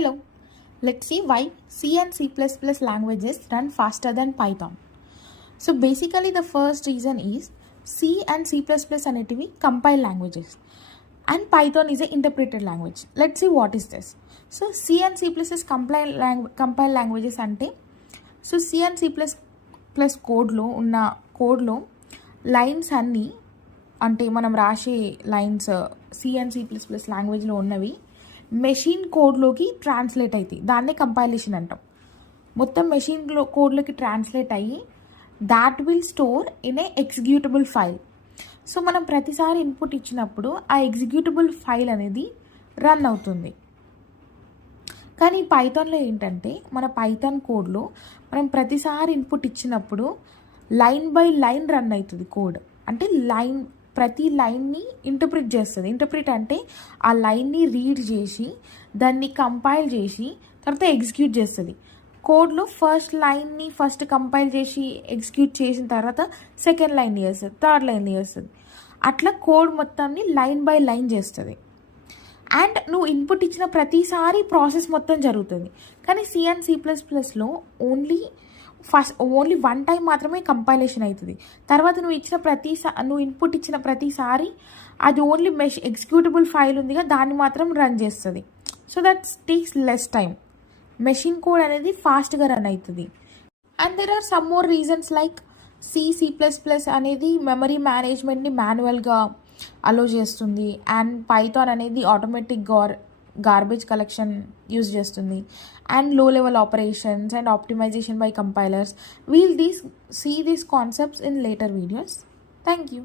Hello, let's see why C and C++ languages run faster than Python. So basically the first reason is C and C++ అనేటివి compile languages and Python is an interpreted language. Let's see what is this. So C and C++ compile languages అంటే so C and C++ కోడ్లో ఉన్న కోడ్లో lines అన్నీ అంటే మనం రాసే lines C and C++ లాంగ్వేజ్లో ఉన్నవి మెషిన్ కోడ్లోకి ట్రాన్స్లేట్ అవుతాయి. దాన్నే కంపైలేషన్ అంటాం. మొత్తం మెషిన్ కోడ్లోకి ట్రాన్స్లేట్ అయ్యి that will store in a executable file. So మనం ప్రతిసారి ఇన్పుట్ ఇచ్చినప్పుడు ఆ ఎగ్జిక్యూటబుల్ ఫైల్ అనేది రన్ అవుతుంది. కానీ పైథాన్లో ఏంటంటే మన పైథాన్ కోడ్లో మనం ప్రతిసారి ఇన్పుట్ ఇచ్చినప్పుడు లైన్ బై లైన్ రన్ అవుతుంది కోడ్. అంటే ప్రతి లైన్ని ఇంటర్ప్రిట్ చేస్తుంది. ఇంటర్ప్రిట్ అంటే ఆ లైన్ని రీడ్ చేసి దాన్ని కంపైల్ చేసి తర్వాత ఎగ్జిక్యూట్ చేస్తుంది. కోడ్లో ఫస్ట్ లైన్ని ఫస్ట్ కంపైల్ చేసి ఎగ్జిక్యూట్ చేసిన తర్వాత సెకండ్ లైన్ని చేస్తుంది, థర్డ్ లైన్ని చేస్తుంది. అట్లా కోడ్ మొత్తాన్ని లైన్ బై లైన్ చేస్తుంది. అండ్ నువ్వు ఇన్పుట్ ఇచ్చిన ప్రతిసారి ప్రాసెస్ మొత్తం జరుగుతుంది. కానీ C and C++లో ఓన్లీ వన్ టైం మాత్రమే కంపైలేషన్ అవుతుంది. తర్వాత నువ్వు ఇన్పుట్ ఇచ్చిన ప్రతిసారి అది ఓన్లీ ఎగ్జిక్యూటబుల్ ఫైల్ ఉందిగా దాన్ని మాత్రం రన్ చేస్తుంది. So that takes less time. Machine code అనేది ఫాస్ట్గా రన్ అవుతుంది. And there are some more reasons like C++ అనేది మెమరీ మేనేజ్మెంట్ని మాన్యువల్గా అలో చేస్తుంది. అండ్ పైథాన్ అనేది ఆటోమేటిక్ గార్బేజ్ కలెక్షన్ యూజ్ చేస్తుంది. And low level operations and optimization by compilers. We'll see these concepts in later videos. Thank you.